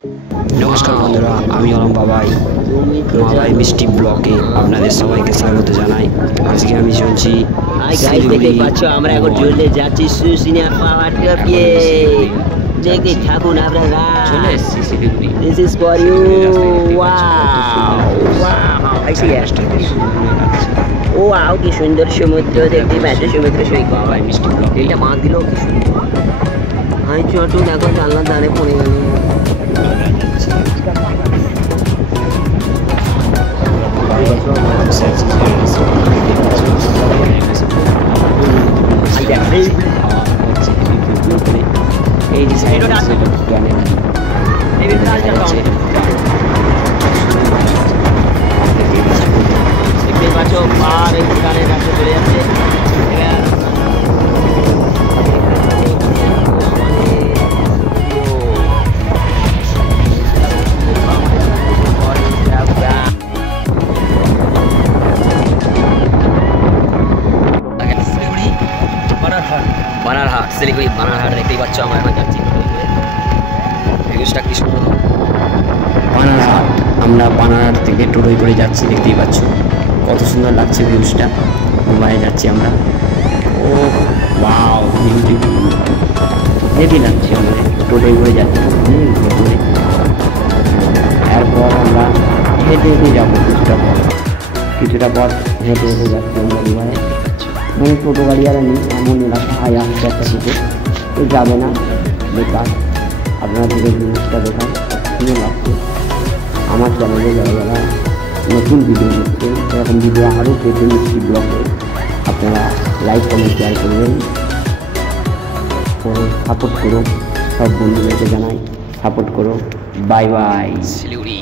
নমস্কার বন্ধুরা, আমি অলম বাবাই মিষ্টি ব্লগে আপনাদের সবাইকে স্বাগত জানাই। আজকে আমি চলছি দেখতে পাচ্ছ আমরা এখন চলে যাচ্ছি সুসিনা পাওয়ার টপিয়ে। দেখতে থাকুন আপনারা। চলে এসেছি Siliguri. This is for you. Wow, wow. I see it. Wow, কি সুন্দর সমুদ্র দেখতে পাচ্ছ, সমুদ্র সৈকত। মিষ্টি ব্লগ এটা বাঁধ দিল কি সুন্দর। আমি ছোট দেখো জানলার ধারে পড়ে গেল। এই যে সাইড দেখতে পাচ্ছ পার এই গানের কাছে চলে যাচ্ছে। বানারহাট, শিলিগুড়ি বানারহাট দেখতেই পাচ্ছ। আমরা এখন যাচ্ছি ভিউজটা কি সুন্দর। বানারহাট, আমরা বানারহাট থেকে টোটোয় করে যাচ্ছি, দেখতেই পাচ্ছ কত সুন্দর লাগছে ভিউজটা। মোবাইলে যাচ্ছি আমরা। ও ওয়াও, বিউটিফুল, হেভি লাগছে। আমাদের টোটোয় করে যাচ্ছি টোটোয়। এরপর আমরা হেঁটে হেঁটে যাবো কিছুটা পথ হেঁটে হেঁটে যাচ্ছি আমরা দুবারে। মানে টোটো গাড়ি আর নেই, এমন এলাকা হাই আসছে একটা টোটো, তো যাবে না, বেকার। আপনারা থেকে জিনিসটা দেখান সুন্দর লাগছে। আমার চ্যানেলে যারা যারা নতুন ভিডিও দেখছেন, এরকম ভিডিও আরও পেতে মিষ্টি ব্লগে আপনারা লাইক কমেন্ট শেয়ার করবেন, সাপোর্ট করো। সব বন্ধুদেরকে জানাই সাপোর্ট করো। Bye bye. শিলিগুড়ি।